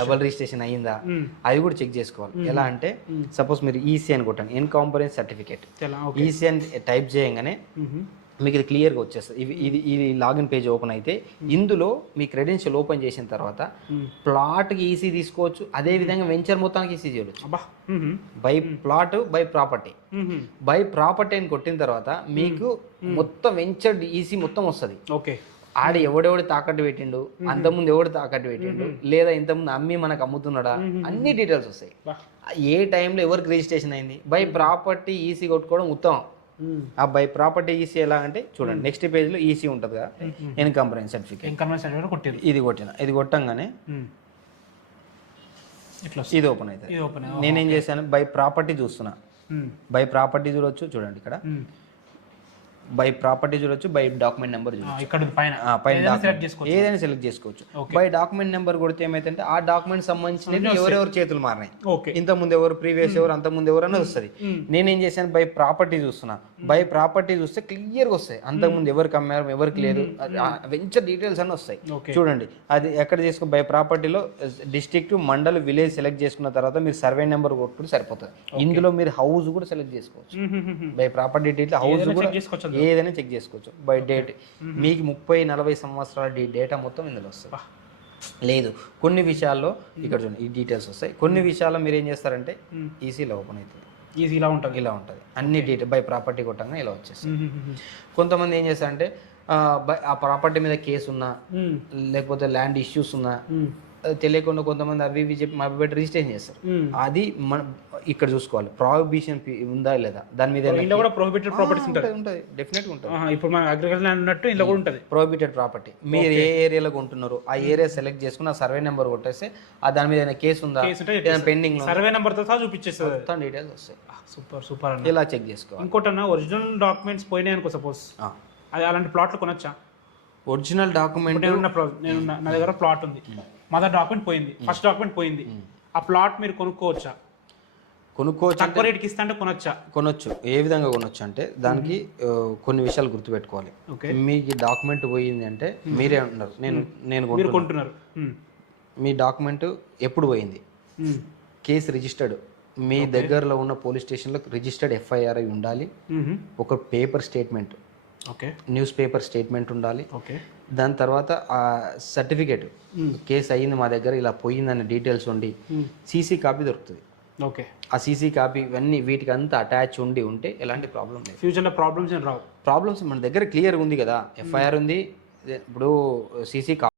Double registration అయ్యిందా అది కూడా చెక్ చేసుకోవాలి. ఎలా అంటే సపోజ్ మీరు ఈసీ అని కొట్టండి, ఇన్కాంపరెన్స్ సర్టిఫికేట్. ఈసీ అని టైప్ చేయగానే మీకు ఇది క్లియర్గా వచ్చేస్తుంది. ఇది లాగిన్ పేజ్ ఓపెన్ అయితే ఇందులో మీ క్రెడెన్షియల్ ఓపెన్ చేసిన తర్వాత ప్లాట్కి ఈసీ తీసుకోవచ్చు, అదేవిధంగా వెంచర్ మొత్తానికి ఈసీ చేయవచ్చు. By plot by property. By property అని కొట్టిన తర్వాత మీకు మొత్తం వెంచర్ ఈసీ మొత్తం వస్తుంది. ఓకే, ఆడ ఎవడెవడు తాకట్టు పెట్టిండు, అంతకుముందు ఎవడు తాకట్టు పెట్టిండు, లేదా ఇంతకుముందు అమ్మి మనకు అమ్ముతున్నాడా, అన్ని డీటెయిల్స్ వస్తాయి. ఏ టైంలో ఎవరికి రిజిస్ట్రేషన్ అయింది. బై ప్రాపర్టీ ఈసీ కొట్టుకోవడం ఉత్తమం. ఆ బై ప్రాపర్టీ ఈసీ ఎలా అంటే చూడండి, నెక్స్ట్ పేజ్లో ఈసీ ఉంటుంది కదా, ఇన్కంపరెన్స్ సర్టిఫికేట్. ఇది కొట్టంగానే ఇది ఓపెన్ అవుతుంది. నేనేం చేశాను, బై ప్రాపర్టీ చూస్తున్నా. బై ప్రాపర్టీ చూడొచ్చు, చూడండి ఇక్కడ బై ప్రాపర్టీ చూడొచ్చు, బై డాక్యుమెంట్ నెంబర్ చూడొచ్చు. ఏదైనా సెలెక్ట్ చేసుకోవచ్చు. బై డాక్యుమెంట్ నెంబర్ కొడితే ఏమైతే ఆ డాక్యుమెంట్ సంబంధించిన ఎవరెవరు చేతులు మారినాయి, ఇంత ముందు ఎవరు, ప్రీవియస్ ఎవరు, అంత ముందు ఎవరు అనేది వస్తుంది. నేనేం చేశాను, బై ప్రాపర్టీ చూస్తున్నా. బై ప్రాపర్టీ చూస్తే క్లియర్గా వస్తాయి, అంతకుముందు ఎవరికి అమ్మారు, ఎవరికి లేదు, వెంచర్ డీటెయిల్స్ అన్నీ వస్తాయి. చూడండి అది ఎక్కడ చేసుకో. బై ప్రాపర్టీలో డిస్ట్రిక్ట్, మండల్, విలేజ్ సెలెక్ట్ చేసుకున్న తర్వాత మీరు సర్వే నెంబర్ కొట్టుకుంటే సరిపోతుంది. ఇందులో మీరు హౌస్ కూడా సెలెక్ట్ చేసుకోవచ్చు. బై ప్రాపర్టీ డీటెయిల్ హౌస్ కూడా ఏదైనా చెక్ చేసుకోవచ్చు. బై డేట్ మీకు 30-40 సంవత్సరాల డేటా మొత్తం ఇందులో వస్తుంది. లేదు కొన్ని విషయాల్లో ఇక్కడ చూడండి ఈ డీటెయిల్స్ వస్తాయి. కొన్ని విషయాల్లో మీరు ఏం చేస్తారంటే ఈసీలో ఓపెన్ అవుతుంది, ఇలా ఉంటుంది అన్ని డీటెయిల్ బై ప్రాపర్టీ కొట్టంగా ఇలా వచ్చేస్తుంది. కొంతమంది ఏం చేస్తారంటే ఆ ప్రాపర్టీ మీద కేసు ఉన్నా, లేకపోతే ల్యాండ్ ఇష్యూస్ ఉన్నా తెలియకుండా కొంతమంది అవి ఇవి చెప్పి మా పెట్టి రిజిస్ట్రేషన్ చేస్తారు. అది మన ఇక్కడ చూసుకోవాలి, ప్రాహిబిషన్ ఉందా లేదా దాని మీద. ఉంటుంది, డెఫినెట్గా ఉంటుంది. ఇప్పుడు మన అగ్రికల్చర్ ల్యాండ్ ఉన్నట్టు ఇలా కూడా ఉంటుంది ప్రొహిబిటెడ్ ప్రాపర్టీ. మీరు ఏ ఏరియాలో కొంటున్నారు ఆ ఏరియా సెలెక్ట్ చేసుకుని ఆ సర్వే నెంబర్ కొట్టేస్తే దాని మీద కేసు ఉందా, పెండింగ్ సర్వే నెంబర్ తో చూపించేస్తుంది, మొత్తం డీటెయిల్స్ వస్తాయి. సూపర్ ఇలా చెక్ చేసుకోవాలి. ఇంకోటన్నా ఒరిజినల్ డాక్యుమెంట్స్ పోయినాయి అనుకో సపోజ్, అది అలాంటి ప్లాట్లు కొనొచ్చా? ఒరిజినల్ డాక్యుమెంట్ నేను నా దగ్గర ప్లాట్ ఉంది, మదర్ డాక్యుమెంట్ పోయింది, ఫస్ట్ డాక్యుమెంట్ పోయింది, ఆ ప్లాట్ మీరు కొనుక్కోవచ్చా? కొనుక్కోవచ్చు. తక్కువ రేట్కి ఇస్తా అంటే కొనొచ్చు. ఏ విధంగా కొనొచ్చు అంటే దానికి కొన్ని విషయాలు గుర్తుపెట్టుకోవాలి. మీకు డాక్యుమెంట్ పోయింది అంటే మీరే అంటున్నారు, నేను కొంటున్నారు, మీ డాక్యుమెంట్ ఎప్పుడు పోయింది, కేసు రిజిస్టర్డ్, మీ దగ్గరలో ఉన్న పోలీస్ స్టేషన్లో రిజిస్టర్డ్ ఎఫ్ఐఆర్ అయి ఉండాలి, ఒక paper statement, news paper statement ఉండాలి. దాని తర్వాత ఆ సర్టిఫికేట్, కేసు అయ్యింది మా దగ్గర ఇలా పోయిందనే డీటెయిల్స్ ఉండి సీసీ కాపీ దొరుకుతుంది. ఆ సీసీ కాపీ ఇవన్నీ వీటికి అంతా అటాచ్ ఉంటే ఎలాంటి ప్రాబ్లం లేదు. ఫ్యూచర్లో ప్రాబ్లమ్స్ మన దగ్గర క్లియర్గా ఉంది కదా, ఎఫ్ఐఆర్ ఉంది, ఇప్పుడు సీసీ